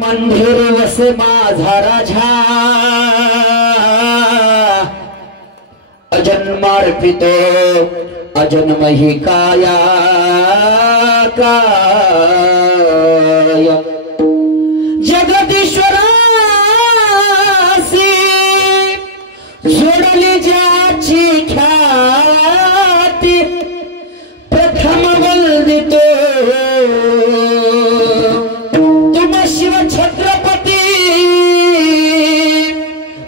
मंदिर वसे माझा राजा अजन्मार्पित अजन्मही काया काय जगदीश्वरासी जोडली ज्याची ख्याती प्रथम वंदितो तुम शिव छत्रपती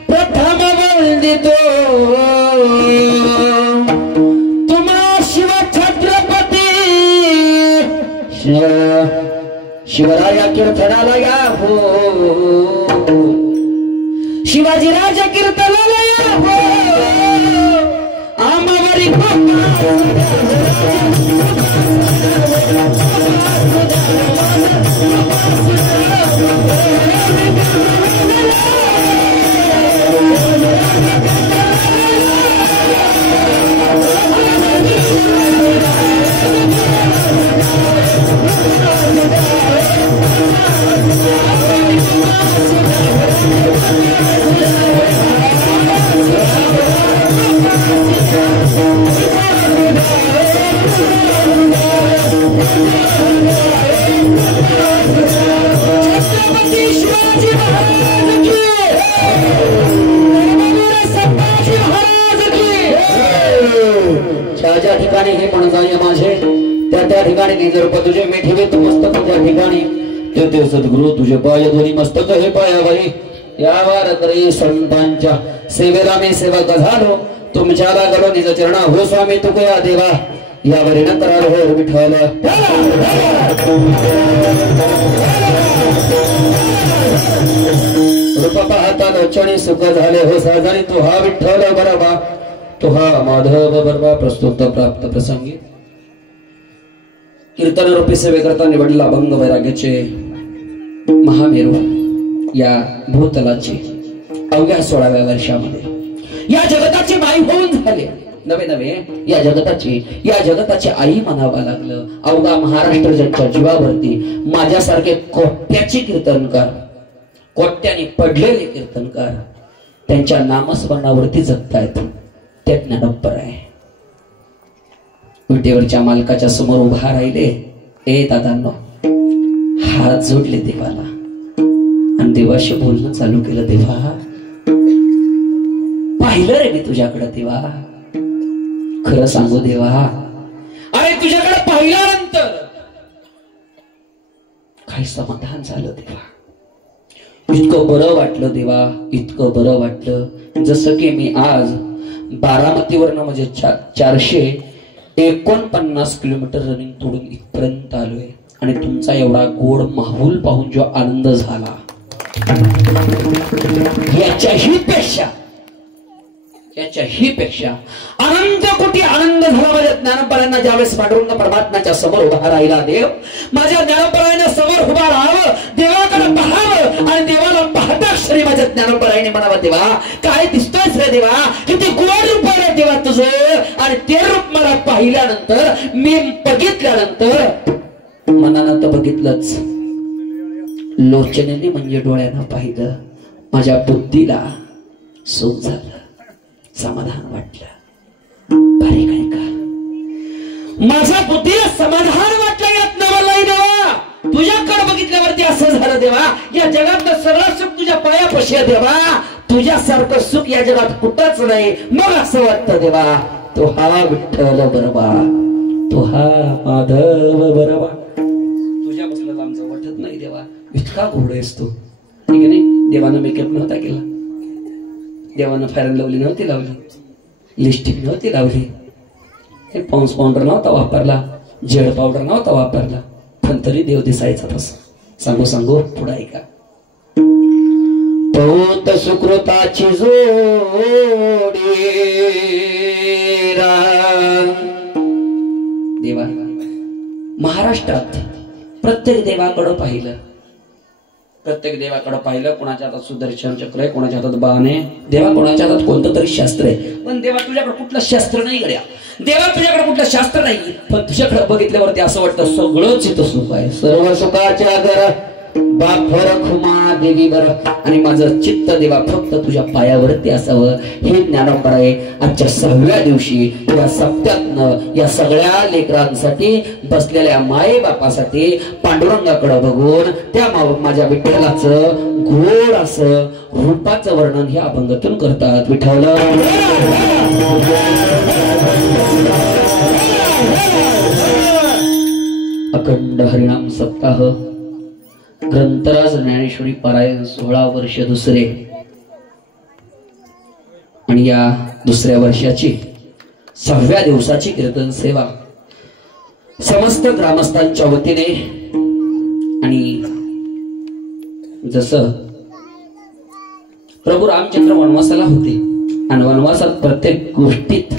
प्रथम वंदितो तुम शिव छत्रपती शिवराया कीर्तनाला या हो शिवाजी राजा कीर्तनाला या हो आमावरी ज्या ठिकाणी हे पण जाय माझे त्या ठिकाणी जर तुझे मी ठेवे तू मस्तक त्या ठिकाणी ते सद्गुरु तुझे पाय ध्वनी मस्तक हे पायावरी यावर तरी संतांच्या सेवेला मी सेवक झालो तुमच्याला गलो निज चरणा हो स्वामी तू या देवा यावर न करार हो विठ्ठल रूप पाहता लक्षणी सुख झाले हो साजणी तू हा विठ्ठल बरोबा तो हा माधव बरोबा प्रस्तुत प्राप्त प्रसंगी कीर्तन रूपी सेवे करता निवडला अभंग वैराग्याचे महामेरू या भूतलाचे अवघ्या 16व्या वर्षामध्ये या जगताची माई होऊन झाले नवे नवे या जगताची आई म्हणावं लागलं अवघा महाराष्ट्र जगच्या जीवावरती माझ्यासारखे कोट्याचे कीर्तनकार कोट्याने पडलेले कीर्तनकार त्यांच्या नामस्मरणावरती जगतायत ते ज्ञानोपर आहे विटेवरच्या मालकाच्या समोर उभा राहिले ए दादांनो हात जोडले देवाला आणि देवाशी बोलणं चालू केलं देवा पाहिलं रे मी तुझ्याकडे देवा खरं सांगू देवा अरे तुझ्याकडे पाहिल्यानंतर काही समाधान झालं देवा इतकं बरं वाटलं देवा इतकं बरं वाटलं जसं की मी आज बारामतीवरनं म्हणजे 449 किलोमीटर रनिंग तोडून इथपर्यंत आलोय आणि तुमचा एवढा गोड माहोल पाहून जो आनंद झाला याच्याही पेक्षा अनंत कोटी आनंद झाला माझ्या ज्ञानोबरायांना ज्यावेळेस पांडुरंग परमात्म्याच्या समोर उभा राहिला देव माझ्या ज्ञानोबरायांना समोर उभा राहावं देवाकडे पाहावं आणि देवाला पाहता क्षणी माझ्या ज्ञानोबरायांनी म्हणावं देवा काय दिसतोयस रे देवा किती गोड रूप आहे देवा तुझं आणि ते रूप मला पाहिल्यानंतर मी बघितल्यानंतर मनानं तर बघितलंच लोचनेने म्हणजे डोळ्यानं पाहिलं माझ्या बुद्धीला सुख झालं समाधान वाटलं भारी काय का माझ्या बुद्धीला समाधान वाटलं यात नवलाई देवा तुझ्याकडे बघितल्यावरती असं झालं देवा या जगातलं सगळं सुख तुझ्या पायापाशी आहे देवा तुझ्यासारखं सुख या जगात कुठंच नाही मग असं वाटतं देवा तो हा विठ्ठल बरोबा तो हा माधव बरोबा तुझ्या बसलेला आमचं वाटत नाही देवा इतका गोड आहेस तू ठीक आहे नाही देवानं मेकअप नव्हता केला देवानं फेअर अँड लवली नव्हती लावली लिपस्टिक नव्हती लावली हे पॉन्स पावडर नव्हता वापरला जेड पावडर नव्हता वापरला पण तरी देव दिसायचा तसं सांगू सांगू पुढे ऐका बहुत सुकृताची जोडी देवा महाराष्ट्रात प्रत्येक देवाकडं पाहिलं कोणाच्या हातात सुदर्शन चक्र आहे कोणाच्या हातात बाण आहे देवा कोणाच्या हातात कोणतं तरी शास्त्र आहे पण देवा तुझ्याकडे कुठलं शास्त्र नाही गड्या देवा तुझ्याकडे कुठलं शास्त्र नाही पण तुझ्याकडे बघितल्यावरती असं वाटतं सगळंच इथं सुख आहे सर्व सुखाच्या घर बापर खुमा देवीवर आणि माझं चित्त देवा फक्त तुझ्या पायावरती असावं हे ज्ञानोबर आहे. आजच्या 6व्या दिवशी या सप्त्यातनं या सगळ्या लेकरांसाठी बसलेल्या माये बापासाठी पांडुरंगाकडे बघून त्या माझ्या विठ्ठलाचं गोड असं रूपाचं वर्णन ह्या अभंगातून करतात. विठ्ठल अखंड हरिनाम सप्ताह ग्रंथराज ज्ञानेश्वरी पारायण 16 वर्ष दुसरे आणि या दुसऱ्या वर्षाची 6व्या दिवसाची कीर्तन सेवा समस्त ग्रामस्थांच्या वतीने आणि जसं प्रभू रामचंद्र वनवासाला होते आणि वनवासात प्रत्येक गोष्टीत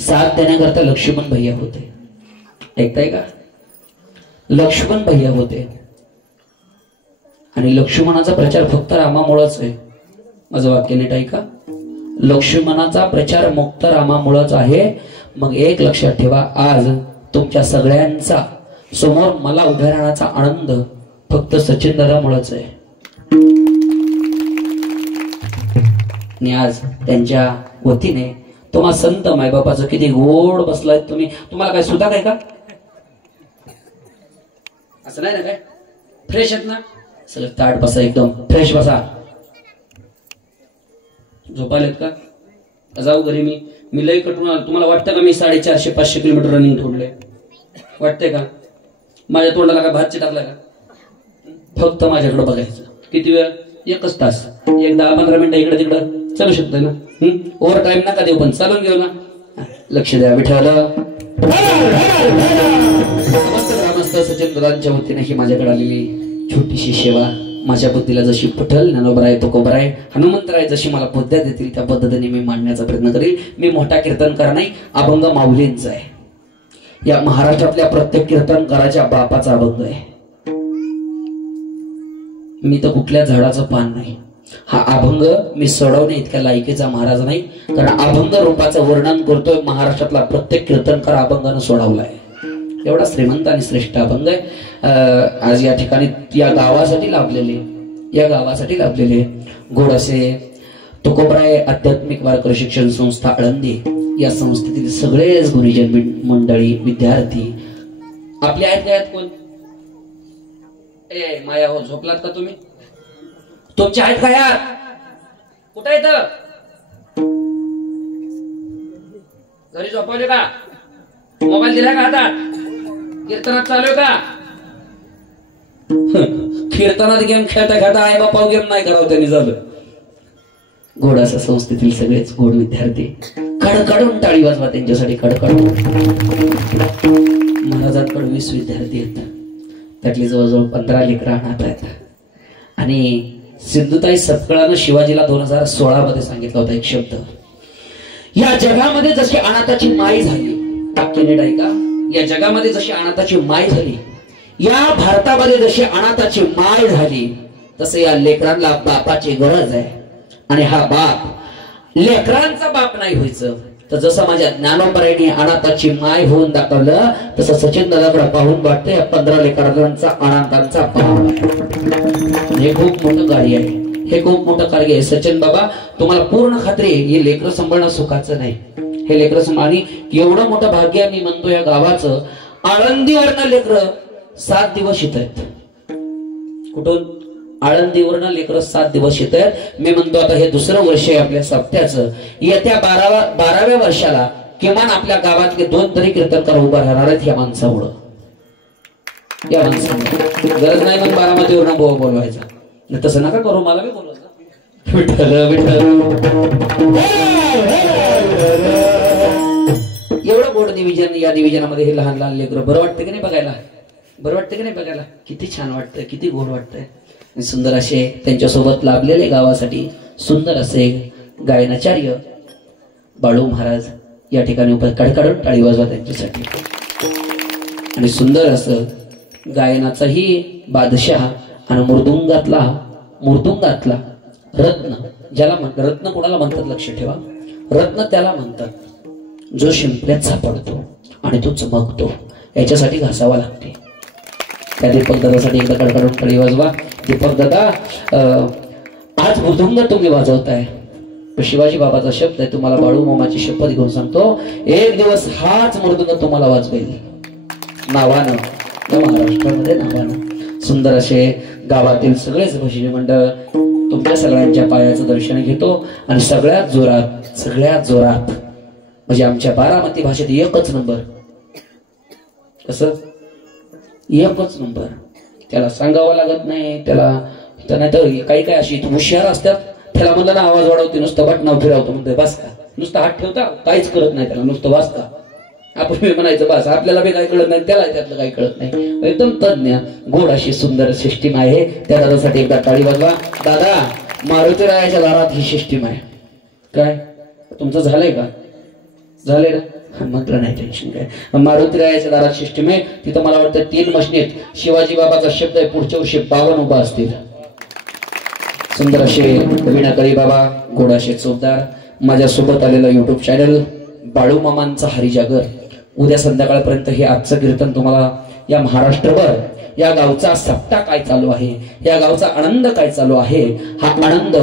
साथ देण्याकरता लक्ष्मण भैया होते. ऐकताय का? लक्ष्मण भैया होते आणि लक्ष्मणाचा प्रचार फक्त रामामुळेच आहे. माझं वाक्य नीट ऐका. लक्ष्मणाचा प्रचार मुक्त रामामुळेच आहे. मग एक लक्षात ठेवा, आज तुमच्या सगळ्यांचा समोर मला उभ्या राहण्याचा आनंद फक्त सचिन दादामुळेच आहे. आणि आज त्यांच्या वतीने तुम्हा संत मायबापाचं किती गोड बसलाय तुम्ही. तुम्हाला काय सुद्धा काय का असं नाही ना? काय फ्रेश आहेत ना? सगळं ताट बसा, एकदम फ्रेश बसा. झोपायलेत का? जाऊ घरी. मी लय कटून आलो. तुम्हाला वाटतं का मी 450-500 किलोमीटर रनिंग ठोडले? वाटतंय का? माझ्या तोंडाला का भात टाकलाय का? फक्त माझ्याकडे बघायचं. किती वेळ? 1 तास. 10-15 मिनिटं इकडे तिकडं चालू शकतोय ना. ओव्हर टाइम नका देऊ, पण चालून घेऊ ना. लक्ष द्या. विठ्ठल समस्त ग्रामस्थ सचिन दादांच्या वतीने ही माझ्याकडे आलेली छोटीशी सेवा माझ्या बुद्धीला जशी पटल, ज्ञानोबराय तुकोबराय हनुमंतराय जशी मला बुद्ध्या देतील त्या पद्धतीने मी मांडण्याचा प्रयत्न करेल. मी मोठा कीर्तनकार नाही, अभंग माऊलींचा आहे. या महाराष्ट्रातल्या प्रत्येक कीर्तनकाराच्या बापाचा अभंग आहे. मी तर कुठल्या झाडाचं पान नाही. हा अभंग मी सोडवणे इतक्या लायकीचा महाराज नाही, कारण अभंग रूपाचं वर्णन करतोय महाराष्ट्रातला प्रत्येक कीर्तनकार अभंगानं सोडवलाय. एवढा श्रीमंत आणि श्रेष्ठ अभंग आहे. आज या ठिकाणी या गावासाठी लाभलेले गोड असे तुकोबराय आध्यात्मिक वारकरी शिक्षण संस्था आळंदी या संस्थेतील सगळेच गुरुजन मंडळी विद्यार्थी आपल्या आहेत. कोण ए माया हो, झोपलात का तुम्ही? तुमचे आहेत का यार? कुठे आहेत? घरी झोपवले का? मोबाईल दिलाय का हातात? कीर्तनात चालू आहे का? कीर्तनात गेम खेळता खेळता आई बापा गेम नाही करावं त्यांनी झालं. गोड असं संस्थेतील सगळेच गोड विद्यार्थी कडकडून टाळी वाजवा त्यांच्यासाठी. कडकडून. महाराजांकडे 20 विद्यार्थी आहेत. त्यातली जवळजवळ 15 लेकरं अनाथ आहेत. आणि सिंधुताई सपकाळानं शिवाजीला 2016 मध्ये सांगितला होता एक शब्द, या जगामध्ये जशी अनाथाची माय झाली, वाक्य नीट ऐका, या जगामध्ये जशी अनाथाची माय झाली, या भारतामध्ये जशी अनाथाची माय झाली, तसे या लेकरांना बापाची गरज आहे. आणि हा बाप लेकरांचा बाप नाही व्हायचं, तर जसं माझ्या ज्ञानोबरायांनी अनाथाची माय होऊन दाखवलं, तसं सचिन दादाकडे पाहून वाटतं या 15 लेकरांचा अनाथांचा बाप. हे खूप मोठं कार्य आहे. हे खूप मोठं कार्य आहे. सचिन बाबा, तुम्हाला पूर्ण खात्री आहे हे लेकरं सांभाळणं सुखाचं नाही. हे लेकरं सांभाळणी एवढं मोठं भाग्य मी म्हणतो या गावाचं. आळंदीवरनं लेकरं 7 दिवस येत आहेत. कुठून? आळंदीवरनं लेकरं 7 दिवस येत आहेत. मी म्हणतो आता हे दुसरं वर्ष आहे आपल्या सप्त्याचं. येत्या 12व्या वर्षाला किमान आपल्या गावातले 2 तरी कीर्तनकार उभा राहणार आहेत या माणसामुळं. या माणसामुळे गरज नाही मग बारामतीवरनं बोलवायचा. तसं नका करू, मला बी बोलवायचं. विठ्ठल विठ्ठल. एवढं गोड निविजन. या निविजनामध्ये हे लहान लहान लेकरं. बरं वाटतं की नाही बघायला? बरं वाटतं की नाही बघायला? किती छान वाटतंय, किती गोड वाटतंय. सुंदर असे त्यांच्यासोबत लाभलेले गावासाठी सुंदर असे गायनाचार्य बाळू महाराज या ठिकाणी कडकडून टाळी वाजवा त्यांच्यासाठी. आणि सुंदर असं गायनाचाही बादशाह आणि मृदुंगातला रत्न, ज्याला म्हणतात रत्न कोणाला म्हणतात लक्ष ठेवा. रत्न त्याला म्हणतात जो शिंपल्यात सापडतो आणि तो चमकतो, याच्यासाठी घासावा लागते. त्या दीपक दादासाठी एकदा कडकडून टाळी वाजवा. दीपक दादा आज मृदुंग तुम्ही वाजवताय, शिवाजी बाबाचा शब्द आहे, तुम्हाला बाळू मामाची शपथ घेऊन सांगतो, एक दिवस हाच मृदुंग तुम्हाला वाजवेल नावानं, महाराष्ट्रामध्ये नावानं. सुंदर असे गावातील सगळेच भजनी मंडळ तुमच्या सगळ्यांच्या पायाचं दर्शन घेतो आणि सगळ्यात जोरात म्हणजे आमच्या बारामती भाषेत एकच नंबर, कसं एकच नंबर, त्याला सांगावं लागत नाही, त्याला नाही तर काही अशी हुशार असतात, त्याला म्हणलं ना आवाज वाढवते, नुसतं बटनाव फिरवतो म्हणतोय बस का, नुसतं हात ठेवता काहीच करत नाही, त्याला नुसतं बस का, आपण म्हणायचं बस, आपल्याला बी काही कळत नाही, त्याला त्यातलं काही कळत नाही. एकदम तज्ञ गोड अशी सुंदर सिस्टीम आहे. त्या दादासाठी एकदा टाळी वाजवा. दादा मारुतीरायाच्या दारात ही सिस्टीम आहे. काय तुमचं झालंय का? झालंय ना, म्हटलं नाही टेन्शन काय. मारुतीरायाच्या दारात सिस्टीम आहे. तिथं मला वाटतं 3 मशनीत शिवाजी बाबाचा शब्द आहे, पुढच्या वर्षी 52 उभा असतील. सुंदर असे विणाकरी बाबा, गोड असे चोपदार. माझ्यासोबत आलेलं युट्यूब चॅनल बाळू मामांचा हरिजागर. उद्या संध्याकाळपर्यंत हे आजचं कीर्तन तुम्हाला या महाराष्ट्रभर या गावचा सप्ताह काय चालू आहे, या गावचा आनंद काय चालू आहे, हा आनंद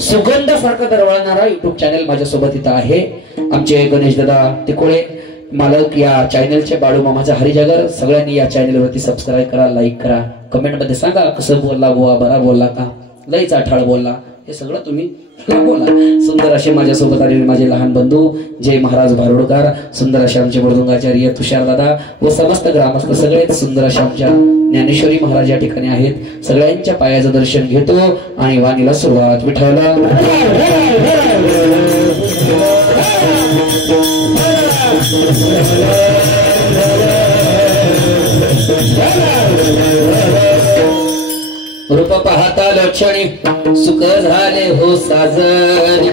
सुगंधासारखा दरवळणारा युट्यूब चॅनल माझ्यासोबत इथं आहे. आमचे गणेश दादा तिकोळे मालक या चॅनलचे बाळू मामाचा हरिजागर. सगळ्यांनी या चॅनलवरती सबस्क्राईब करा, लाईक करा, कमेंट मध्ये सांगा कसं बोलला बुवा, बरा बोलला का, लई चाठाळ बोलला, हे सगळं तुम्ही बोला. सुंदर असे माझ्यासोबत आलेले माझे लहान बंधू जय महाराज भारुडकर, सुंदर असे आमचे मृदुंगाचार्य तुषार दादा व समस्त ग्रामस्थ सगळेच सुंदर अशा आमच्या ज्ञानेश्वरी महाराज या ठिकाणी आहेत. सगळ्यांच्या पायाचं दर्शन घेतो आणि वाणीला सुरुवात. विठ्ठला रूप पाहता लक्षणी सुख झाले हो साजन,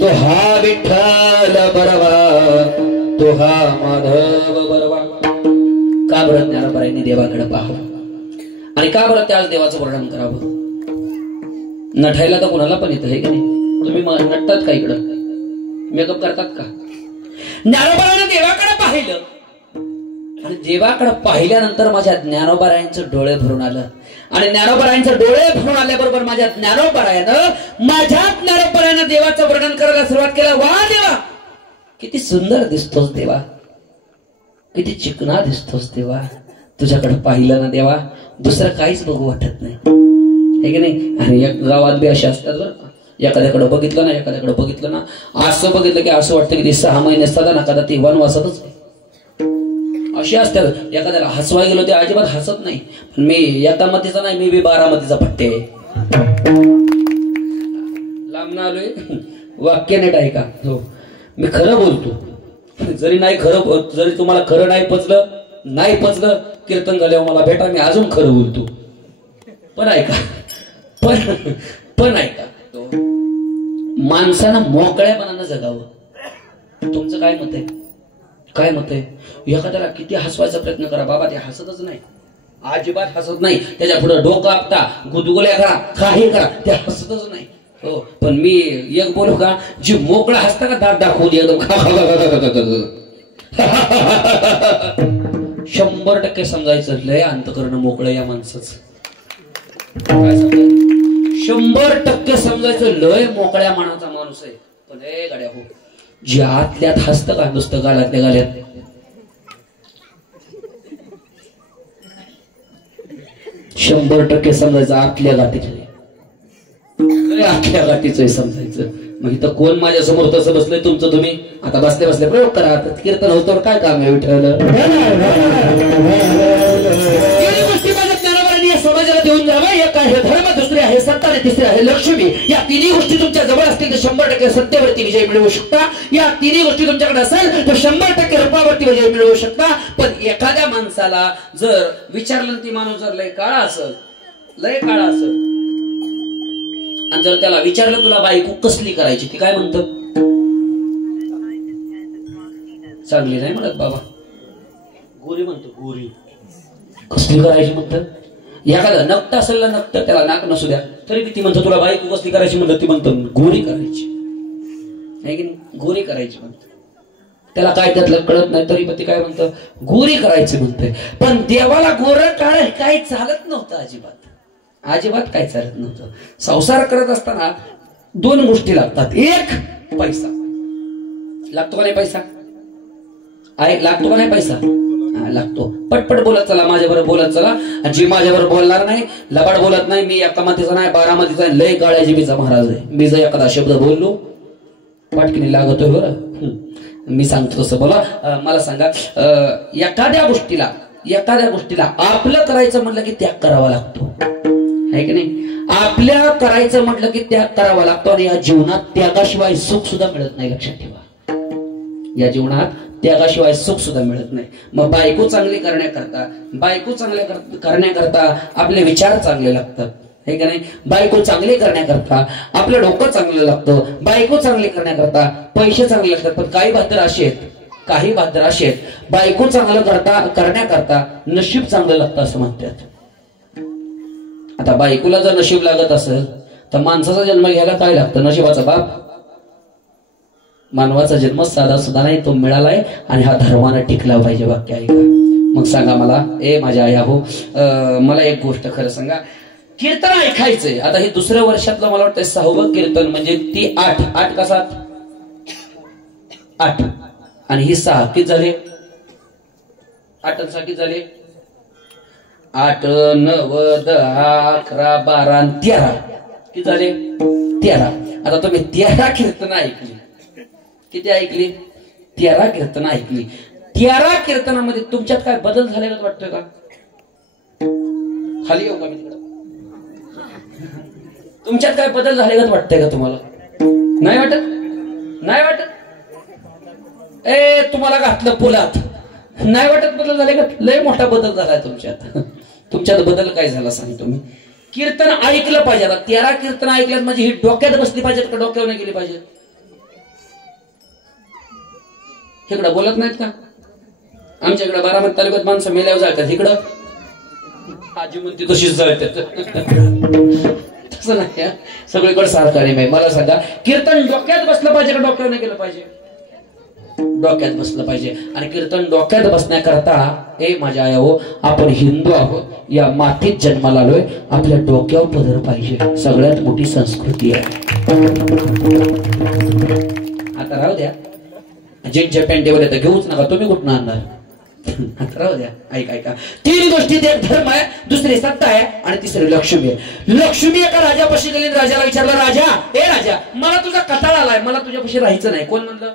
तो हा विठ्ठल बरवा, तो हा माधव बरवा. का बरं ज्ञानोबारायांनी देवाकडे पाहावं आणि का बरं त्याच देवाचं वर्णन करावं? नटायला तर कोणाला पण येतं, हे की नाही? तुम्ही नटतात का इकडं, मेकअप करतात का? ज्ञानोबारानं देवाकडे पाहिलं आणि देवाकडे पाहिल्यानंतर माझ्या ज्ञानोबारायांचं डोळे भरून आलं आणि ज्ञानोबारायांचं डोळे भरून आल्याबरोबर माझ्या ज्ञानोबारायानं देवाचं वर्णन करायला सुरुवात केलं. वा देवा, किती सुंदर दिसतोस देवा, किती चिकना दिसतोस देवा, तुझ्याकडे पाहिलं ना देवा दुसरं काहीच बघू वाटत नाही, हे की नाही? आणि एक गावात बी असे असतात बरं, एखाद्याकडे बघितलं ना असं बघितलं की असं वाटतं की ते 6 महिने असतात ना, कदा ती वनवासातच अशी असतात. एखाद्याला हसवाय गेलो ते अजिबात हसत नाही, पण मी यतामतीचा नाही, मी बी बारामतीचा पट्टे लांब आलोय. वाक्य नेट आहे का? हो, मी खरं बोलतो. जरी तुम्हाला खरं नाही पचलं कीर्तन झाल्यावर मला भेटा, मी अजून खरं बोलतो. पण ऐका माणसानं मोकळ्यापणानं जगावं. तुमचं काय मत आहे? एखाद्याला किती हसवायचा प्रयत्न करा, बाबा ते हसतच नाही, अजिबात हसत नाही. त्याच्या पुढे डोकं आपटा, गुदगुल्या करा, काही करा, ते हसतच नाही. हो, पण मी एक बोलू का, जी मोकळा हसता का दात दाखवली एकदम 100% समजायचं लय अंतकरण मोकळं या माणसाचं. काय समजायचं? 100% समजायचं लय मोकळ्या मनाचा माणूस आहे. पण हे गाड्या हो, जे आतल्यात हसतं का नुसतं गालातल्या गाल्यात, 100% समजायचं आतल्या गाठीचं समजायचं. मग इथं कोण माझ्या समोर तसं बसलंय, तुमचं तुम्ही आता बसले प्रयोग करा. कीर्तन होतं काय काम आहे विठ्ठल? समाजाला देऊन जावं. एक आहे धर्म, दुसरे आहे सत्ता आणि तिसरे आहे लक्ष्मी. या तिन्ही गोष्टी तुमच्या जवळ असतील तर 100% सत्तेवरती विजय मिळवू शकता. या तिन्ही गोष्टी तुमच्याकडे असेल तर 100% रूपावरती विजय मिळवू शकता. पण एखाद्या माणसाला जर विचारलं, ती माणूस जर लय काळा असेल आणि जर त्याला विचारलं तुला बायको कसली करायची, ती काय म्हणतं? चांगली नाही म्हणत बाबा, गोरी म्हणतो. गोरी कसली करायची म्हणतं? एखादा नकट असेल ना, नकट, त्याला नाक नसू द्या तरी ती म्हणतो तुला बायको कसली करायची म्हणतं, ती म्हणतं गोरी करायची, आहे की नाही? गोरी करायची म्हणतं. त्याला काय त्यातलं कळत नाही, तरी पण ते काय म्हणतं गोरी करायचं म्हणतंय. पण देवाला गोरं काळ काही चालत नव्हतं, अजिबात काय चालत नव्हतं. संसार करत असताना दोन गोष्टी लागतात. एक पैसा लागतो का नाही, पैसा आहे लागतो का नाही, पैसा लागतो. पटपट बोलत चला, माझ्याबरोबर बोलत चला. जी माझ्याबरोबर बोलणार नाही, लबाड बोलत नाही, मी एका मतीचा नाही, बारामतीचा नाही, लय गाळ्याची बीचा महाराज आहे. मी जर एखादा शब्द बोललो पाटकीने लागतोय बरं, मी सांगतो तसं बोला. मला सांगा, एखाद्या गोष्टीला आपलं करायचं म्हटलं की त्याग करावा लागतो, आहे की नाही? आपल्या करायचं म्हटलं की त्याग करावा लागतो. आणि या जीवनात त्यागाशिवाय सुख सुद्धा मिळत नाही, लक्षात ठेवा. या जीवनात त्यागाशिवाय सुख सुद्धा मिळत नाही. मग बायको चांगली करण्याकरता आपले विचार चांगले लागतात, हे का नाही? बायको चांगली करण्याकरता आपलं डोकं चांगलं लागतं, बायको चांगली करण्याकरता पैसे चांगले लागतात. पण काही बहादर असे आहेत बायको चांगलं करण्याकरता नशीब चांगलं लागतं असं म्हणतात. आता बायकोला जर नशीब लागत असेल तर माणसाचा जन्म घ्यायला काय लागतं? नशिबाचा बाप. मानवाचा जन्म साधा सुद्धा नाही, तो मिळालाय आणि हा धर्मानं टिकला पाहिजे. वाक्य आहे का? मग सांगा मला, ए माझ्या आई हो, मला एक गोष्ट खरं सांगा, कीर्तन ऐकायचंय. आता हे दुसऱ्या वर्षातलं मला वाटतं 6वं कीर्तन, म्हणजे ती 8 का 7? 8 आणि ही 6 किती झाले? 8 आणि 6 किती झाले? 8, 9, 10, 11, 12 आणि 13 किती झाले? 13. आता तुम्ही 13 कीर्तन ऐकली. किती ऐकली? 13 कीर्तन ऐकली. 13 कीर्तनामध्ये तुमच्यात काय बदल झालेला वाटतोय का? खाली येऊ का मी तिकडं? तुमच्यात काय बदल झालेला वाटतंय का तुम्हाला? नाही वाटत? तुम्हाला घातलं पुलात, नाही वाटत बदल झाले का? लय मोठा बदल झालाय तुमच्यात बदल काय झाला सांगतो मी. कीर्तन ऐकलं पाहिजे. आता 13 कीर्तन ऐकल्यात म्हणजे ही डोक्यात बसली पाहिजेत का डोक्यावर गेली पाहिजे? इकडं बोलत नाहीत का? आमच्या इकडं बारामती तालुक्यात माणसं मेल्यावर जातात, इकडं आजी म्हणते तशीच जातात. तसं नाही, सगळीकडे सारखं नाही. मला सांगा, कीर्तन डोक्यात बसलं पाहिजे का डोक्यावर गेलं पाहिजे? डोक्यात बसलं पाहिजे. आणि कीर्तन डोक्यात बसण्याकरता, हे माझ्या आई हो, आपण हिंदू आहोत, या मातीत जन्माला आलोय, आपल्या डोक्यावर पदर पाहिजे. सगळ्यात मोठी संस्कृती आहे. आता राहू द्या, जीन्सच्या पॅन्टीवर येतं घेऊच नका, तुम्ही कुठून आणणार? आता राहू द्या. ऐका, 3 गोष्टी, एक धर्म आहे, दुसरी सत्ता आहे आणि तिसरी लक्ष्मी आहे. लक्ष्मी एका राजापाशी गेली, राजाला विचारलं, राजा मला तुझा कटाळा आलाय, मला तुझ्यापाशी राहायचं नाही. कोण म्हणलं?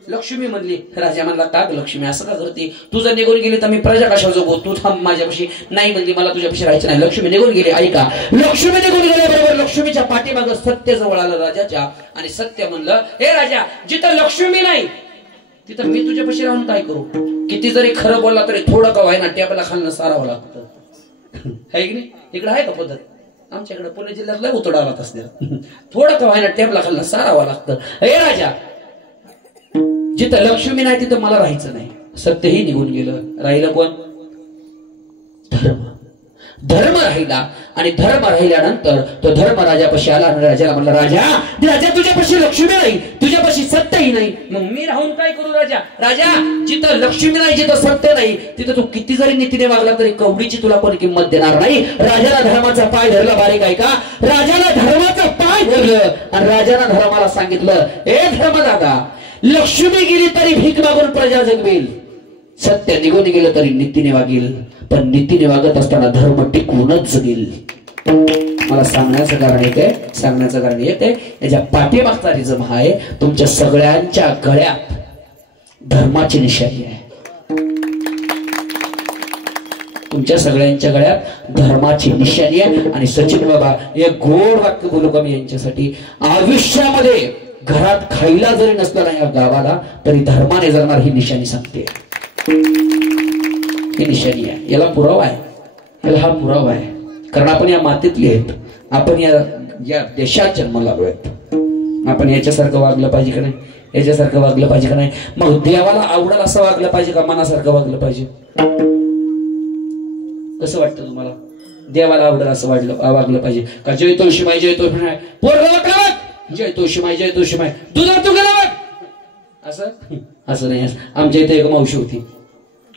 लक्ष्मी म्हणली. राजा म्हणला, का लक्ष्मी असं का करते? तू जर निघून गेली तर मी प्रजा कशा जगू? तू थांब माझ्यापाशी. नाही म्हणली, मला तुझ्यापाशी राहायचं नाही. लक्ष्मी निघून गेली. ऐका, लक्ष्मी निघून गेल्याबरोबर लक्ष्मीच्या पाठीमागं सत्य जवळ आलं राजाच्या, आणि सत्य म्हणलं, हे राजा, जिथं लक्ष्मी नाही तिथं मी तुझ्यापाशी राहून काय करू? किती जरी खरं बोलला तरी थोडं का व्हायना टेबला खालनं सारावं लागतं, है की नाही? इकडं आहे का पद्धत? आमच्या इकडे पुणे जिल्ह्यात लय उतडावला असते. थोडं का व्हायना टेबला खालनं सारावं लागतं. हे राजा, जिथं लक्ष्मी नाही तिथं मला राहायचं नाही. सत्यही निघून गेलं. राहिलं कोण? धर्म राहिला. आणि धर्म राहिल्यानंतर तो धर्म राजापाशी आला आणि राजाला म्हणला, राजा तुझ्यापाशी लक्ष्मी नाही, तुझ्यापाशी सत्यही नाही, मग मी राहून काय करू? राजा जिथं लक्ष्मी नाही, जिथं सत्य नाही, तिथं तू किती जरी नीतीने वागला तरी कवडीची तुला कोणी किंमत देणार नाही. राजाला धर्माचा पाय धरला. बारीक आहे का? राजाला धर्माचा पाय धरलं आणि राजाला धर्माला सांगितलं, ए धर्मदादा, लक्ष्मी गेली तरी भीक मागून प्रजा जगवेल, सत्य निघून गेलं तरी नीतीने वागेल, पण नीतीने वागत असताना धर्म टिकवूनच जगेल. मला सांगण्याचं कारण एक आहे, याच्या पाठीमागचा रिझम हा आहे, तुमच्या सगळ्यांच्या गळ्यात धर्माची निशाणी आहे. तुमच्या सगळ्यांच्या गळ्यात धर्माची निशाणी आहे. आणि सचिन बाबा, एक गोड वाक्य बोलू का मी यांच्यासाठी? आयुष्यामध्ये घरात खायला जरी नसलं ना या गावाला, तरी धर्माने जगणार ही निशाणी सांगते. ही निशाणी आहे. याला पुरावा आहे, हा पुरावा आहे. कारण आपण या मातीतले आहेत, आपण या देशात जन्माला आलो आहेत. आपण याच्यासारखं वागलं पाहिजे का नाही? याच्यासारखं वागलं पाहिजे का नाही? मग देवाला आवडेल असं वागलं पाहिजे का मनासारखं वागलं पाहिजे? कसं वाटतं तुम्हाला? देवाला आवडेल असं वागलं पाहिजे का? जय तुळशीमाई, जय तुळशीमाई, पोरगं जय तुळशीमाई, जय तुळशीमाई, तुझा तू गेला असं? असं नाही. आमच्या इथे एक मावशी होती,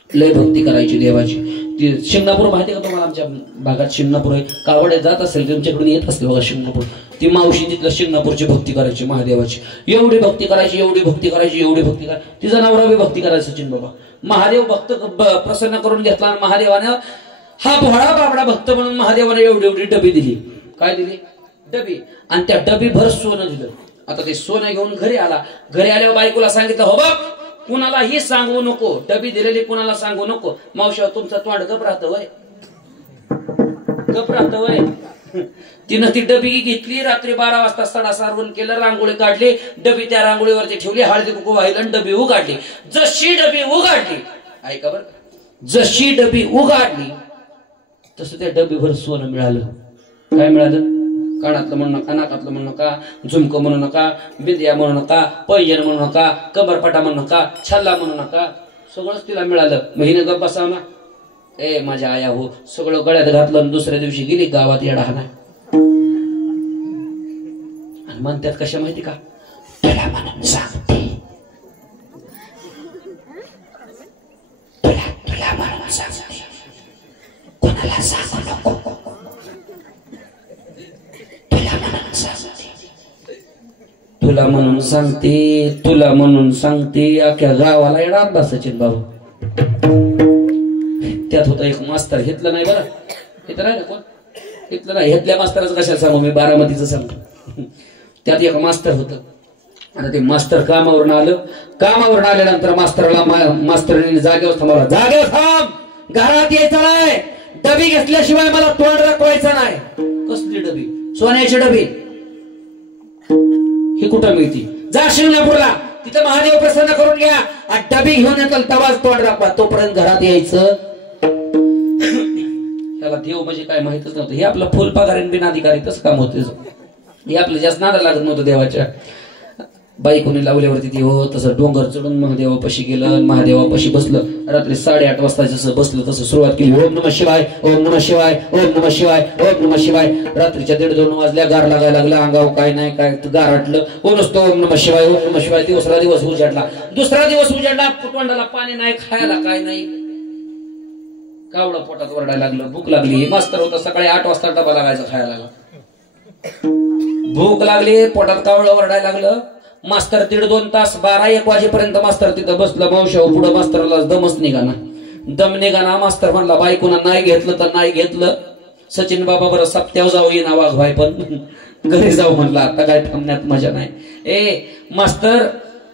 लय भक्ती करायची देवाची. ती शिंगणापूर माहिती आहे का तुम्हाला? आमच्या भागात शिंगणापूर आहे, कावडे जात असेल तुमच्याकडून येत असते बघा शिंगणापूर. ती मावशी तिथलं शिंगणापूरची भक्ती करायची महादेवाची, एवढी भक्ती करायची, एवढी भक्ती करायची, एवढी भक्ती करायची. तिचा नवरा बी भक्ती करायचा सचिन बाबा. महादेव भक्त प्रसन्न करून घेतला आणि महादेवानं हा भोळा बाबडा भक्त म्हणून महादेवाने एवढी एवढी डबी दिली. काय दिली? डबी. आणि त्या डबी भर सोनं दिलं. आता ते सोनं घेऊन घरी आला. घरी आल्यावर बायकोला सांगितलं, हो बघ कुणालाही सांगू नको, डबी दिलेली कुणाला सांगू नको. मावशी तुमचं तोंड गप राहतं वय, गप राहतं वय. तिनं ती डबी घेतली, रात्री 12 वाजता सडा सारवून केलं, रांगोळी काढली, डबी त्या रांगोळीवरती ठेवली, हळदी कुंकू वाहिलं आणि डबी उघडली. जशी डबी उघडली, ऐका बरं, जशी डबी उघडली तसं त्या डबीभर सोनं मिळालं. काय मिळालं? कानातलं म्हणू नका, नाकातलं म्हणू नका, झुमकं म्हणू नका, बिंदिया म्हणू नका, पैजण म्हणू नका, कबरपटा म्हणू नका, छल्ला म्हणू नका, सगळंच तिला मिळालं. महिने गप बसाव ना. ए माझ्या आया हो, सगळं गळ्यात घातलं आणि दुसऱ्या दिवशी गेली गावात येडा नाही. आणि म्हणतात कशा माहिती का? तुला म्हणून सांगते, तुला म्हणून सांगते, कोणाला सांगू नको, तुला म्हणून सांगते, तुला म्हणून सांगते. अख्ख्या गावाला येणार बा सचिन बाबू. त्यात होता एक मास्तर, घेतलं नाही बरं, घेतलं नाही ना कोण, घेतलं नाही. घेतल्या मास्तराचं कशाला सांगू मी, बारामतीचं सांगतो. त्यात एक मास्तर होतं. आता ते मास्तर कामावरून आलं. कामावरून आल्यानंतर मास्तरांनी जागेवर थांबवला. जागेवर थांब, घरात यायचं नाही, डबी घेतल्याशिवाय मला तोंड दाखवायचं नाही. कसली डबी? सोन्याची डबी. ही कुठं मिळती? जा शिंगणापूरला, तिथं महादेव प्रसन्न करून घ्या, डबी घेऊन येतो तवाच तोंड दाखवा. तोपर्यंत घरात यायचं. त्याला देव म्हणजे काय माहितच नव्हतं. हे आपलं फुलपगारीन बिनाधिकारी तसं काम होतं. हे आपलं जास्त नादा लागत नव्हतं देवाच्या. बाई कोणी लावल्यावरती ती हो तसं डोंगर चढून महादेवापाशी गेलं, महादेवापाशी बसलं. रात्री 8:30 वाजता जसं बसलं तसं सुरुवात केली. ओम नमः शिवाय, ओम नमः शिवाय, ओम नमः शिवाय, ओम नमः शिवाय. रात्रीच्या 1:30-2 वाजल्या, गार लागायला लागला, अंगावर काय नाही काय गारटलं. ओ नुसतं ओम नमः शिवाय, ओम नमः शिवाय. दुसरा दिवस उजाडला. दुसरा दिवस उजाडला, तोंडाला पाणी नाही, खायला काय नाही, कावळं पोटात वरडायला लागलं. भूक लागली. मास्तर होता, सकाळी 8 वाजता डबा लागायचा खायला लागला. भूक लागली, पोटात कावळं वरडायला लागलं. मास्तर 1.5-2 तास 12-1 वाजेपर्यंत मास्तर तिथं बसलं. मावशाव पुढं मास्तरला दमच निघाना, दम निघाना. मास्तर म्हणला बायकोना नाही घेतलं तर नाही घेतलं. सचिन बाबा बरं सप्त्यावर जाऊ येईना वाघभाई, पण घरी जाऊ म्हणला, आता काय थांबण्यात मजा नाही. ए मास्तर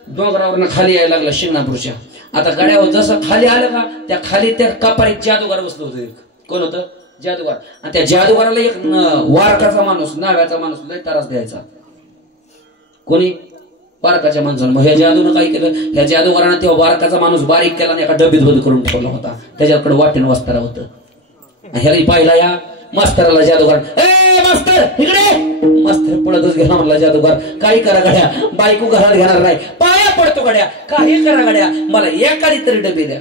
डोंगरावरनं खाली यायला लागला शिंगणापूरच्या. आता गाड्यावर जसं खाली आलं का, त्या खाली त्या कपारीत जादूगार बसलो होतो. कोण होतं? जादूगार. आणि त्या जादूगाराला एक वारकाचा माणूस, नाव्याचा माणूस लय त्रास द्यायचा. कोणी? वारकाच्या माणसानं. मग ह्या जादूनं काय केलं? ह्या जादूगारानं तेव्हा वारकाचा माणूस बारीक केला आणि एका डबीत बंद करून ठेवला होता. त्याच्याकडे वाटेन वास्तारा होतं. ह्याला पाहिला या मास्तराला जादूगार, ए मास्तर इकडे. मास्तर पळतच गेला. म्हणला जादूगार काही करा गड्या, बायको घरात घेणार नाही, पाया पडतो गड्या, काही करा गड्या, मला एखादी तरी डबी द्या.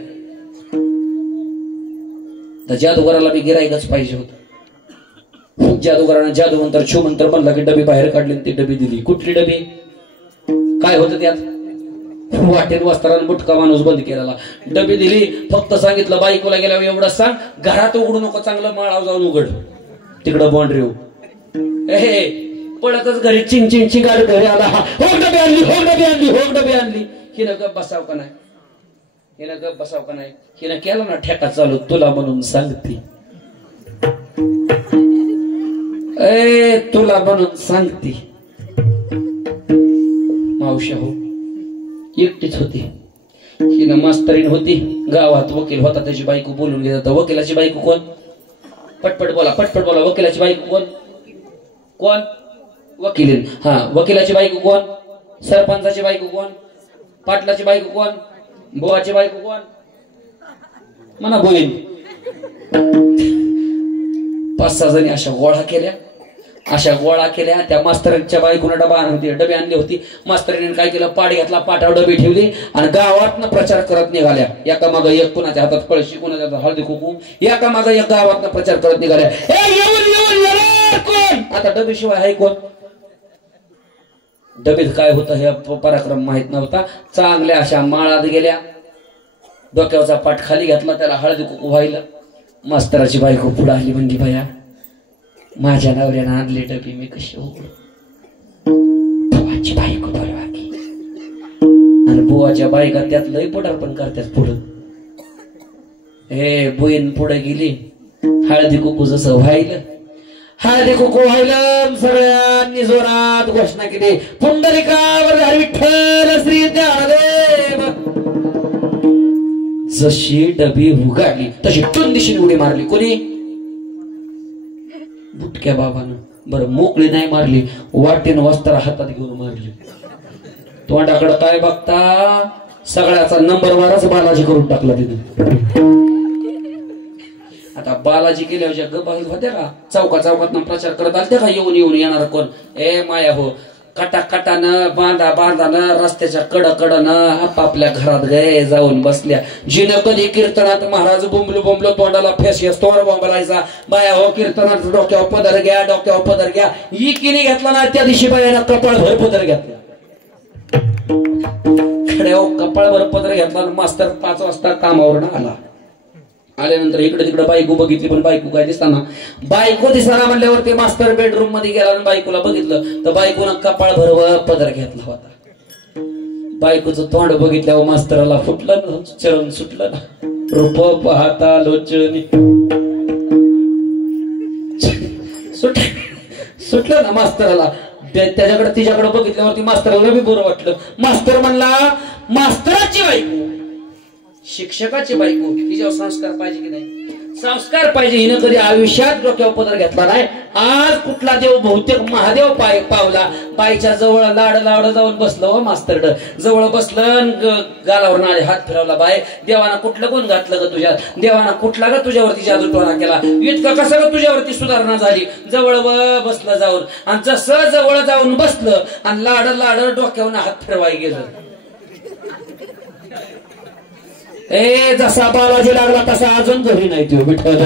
तर जादूगाराला बी गिराईकच पाहिजे होतं. जादूगारानं जादूमंत्र छुमंत्र म्हणला की डबी बाहेर काढली, ती डबी दिली. कुठली डबी? काय होतं त्यात? वाटेन वस्त्रानं बुटका माणूस बंद केलेला. डबी दिली. फक्त सांगितलं बायकोला गेल्यावर एवढं सांग, घरात उघडू नको, चांगलं माळाव जाऊन उघड, तिकडं बाउंड्री हे. पळतच घरी चिंग चिंग चिंगाड घरी आला. हो डबी आणली, हो डबी आणली, हो डबी आणली. हिनं गप बसाव का नाही? हिनं गप बसाव का नाही? हिनं केला ना ठेका चालू, तुला म्हणून सांगते, ए तुला म्हणून सांगते. मावशी हो एकटीच होती. हिनं मास्तरीण होती. गावात वकील होता, त्याची बायको बोलून घेत होता. वकिलाची बायको कोण? पटपट बोला, पटपट बोला. वकिलाची बायको कोण? कोण? वकील. हा, वकिलाची बायको कोण? सरपंचाची बायको कोण? पाटलाची बायको कोण? बुवाची बायको कोण? म्हणा बोईन. 5-6 जणी अशा गोळा केल्या. त्या मास्तरांच्या बायकोनं डबे आणली होती. मास्तरीने काय केलं? पाट घेतला, पाटावर डबी ठेवली आणि गावातनं प्रचार करत निघाल्या. एका मागं एक, कुणाच्या हातात कळशी, कुणाच्या हातात हळदी कुंकू, एका मागं एक गावातनं प्रचार करत निघाल्या. कोण? आता डबी शिवाय आहे कोण? डबीत काय होतं हे पराक्रम माहित नव्हता. चांगल्या अशा माळात गेल्या, डोक्यावरचा पाठ खाली घातला, त्याला हळदी कुकू व्हायला. मास्तराची बायको पुढे आली, म्हणली बाया माझ्या नवऱ्यानं आणले डबी, मी कशी उघडू? बुवाची बायको बरवा की, आणि बुवाच्या बायका त्यात लय पटार्पण करतात पुढं. हे बुईन पुढे गेली, हळदी कुकू जसं व्हायलं, हळदी कुकू व्हायलं, सगळ्यांनी जोरात घोषणा केली, पुंडलिकावर हरी विठ्ठल श्री ज्ञानदेव. जशी डबी उघडली तशी टून दिशेने उडी मारली. कोणी? बुटक्या बाबानं. बरं मोकळी नाही मारली, वाटेन वस्त्र हातात घेऊन मारली. तोंडाकडे काय बघता, सगळ्याचा नंबर वाराच बालाजी करून टाकला तिने. आता बालाजी केल्यावर गबाई होत्या का, चौका चौकात प्रचार करत आलते का, येऊन येऊन येणार कोण? ए माया हो, कटा कटानं बांधा बांधानं रस्त्याच्या कडनं आपापल्या घरात गे जाऊन बसल्या. जिनं कधी कीर्तनात महाराज बोंबलो बोंबलो, तोंडाला फेस तोंड बोंबलायचा. बाया हो कीर्तनात डोक्यावर पदर घ्या, डोक्यावर पदर घ्या. इकिनी घेतला ना त्या दिवशी बायानं कपाळभर पदर घेतला. कपाळभर पदर घेतला. मास्तर 5 वाजता कामावर आला. आल्यानंतर इकडे तिकडे बायको बघितली, पण बायको काय दिसताना, बायको दिसताना म्हणल्यावर ते मास्तर बेडरूम मध्ये गेला आणि बायकोला बघितलं तर बायकोनं कपाळ भरव पदर घेतला होता. बायकोचं तोंड बघितल्यावर मास्तराला फुटलं ना, चरण सुटलं ना. रूप पाहता लोचनी सुटलं ना मास्तराला. त्याच्याकडे तिच्याकडे बघितल्यावरती मास्तराला बी बरं वाटलं. मास्तर म्हणला, मास्तराची बायको, शिक्षकाची बायको, तिच्यावर संस्कार पाहिजे की नाही? संस्कार पाहिजे. हिनं कधी आयुष्यात डोक्यावर पदर घेतला नाही. आज कुठला देव, बहुतेक महादेव पावला. बाईच्या जवळ लाड जाऊन बसलं. हो मास्तर जवळ बसलं, गालावर नाळे हात फिरवला. बाय देवाना कुठलं गुण घातलं ग तुझ्यात? देवाना कुठला ग तुझ्यावरती जादूटोणा केला? इतकं कसं ग तुझ्यावरती सुधारणा झाली? जवळ बसलं जाऊन, आणि जसं जवळ जाऊन बसलं आणि लाड डोक्यावर हात फिरवाय गेलं. ए जसा बालाजी लागला तसा अजून घरी नाही तो विठ्ठल.